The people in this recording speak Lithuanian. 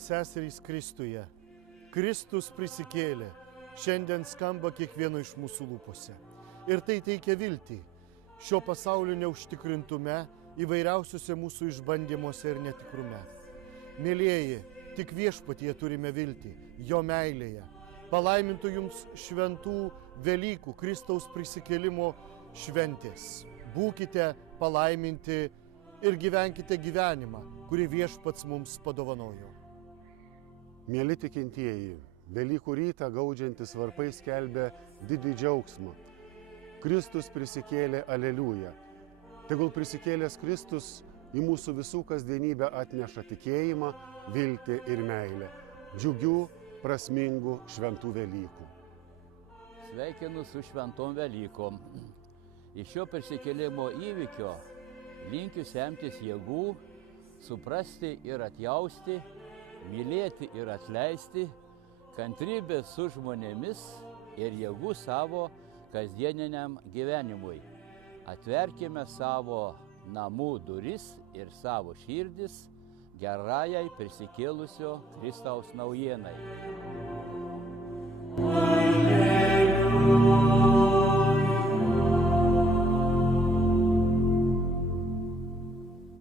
seserys Kristuje, Kristus prisikėlė, šiandien skamba kiekvieno iš mūsų lūpose. Ir tai teikia viltį šio pasaulio neužtikrintume, įvairiausiuose mūsų išbandymuose ir netikrume. Mėlieji, tik viešpatyje turime viltį, jo meilėje. Palaimintų jums šventų Velykų, Kristaus prisikėlimo šventės. Būkite palaiminti ir gyvenkite gyvenimą, kurį viešpats mums padovanojo. Mieli tikintieji, Velykų rytą gaudžiantis varpai skelbia didį džiaugsmą. Kristus prisikėlė, aleliuja. Tegul prisikėlęs Kristus į mūsų visų kasdienybę atneša tikėjimą, viltį ir meilę. Džiugių, prasmingų šventų Velykų. Sveikinu su šventom Velykom. Iš šio prisikėlimo įvykio linkiu semtis jėgų, suprasti ir atjausti, mylėti ir atleisti, kantrybės su žmonėmis ir jėgų savo kasdieniniam gyvenimui. Atverkime savo namų duris ir savo širdis gerajai prisikėlusio Kristaus naujienai.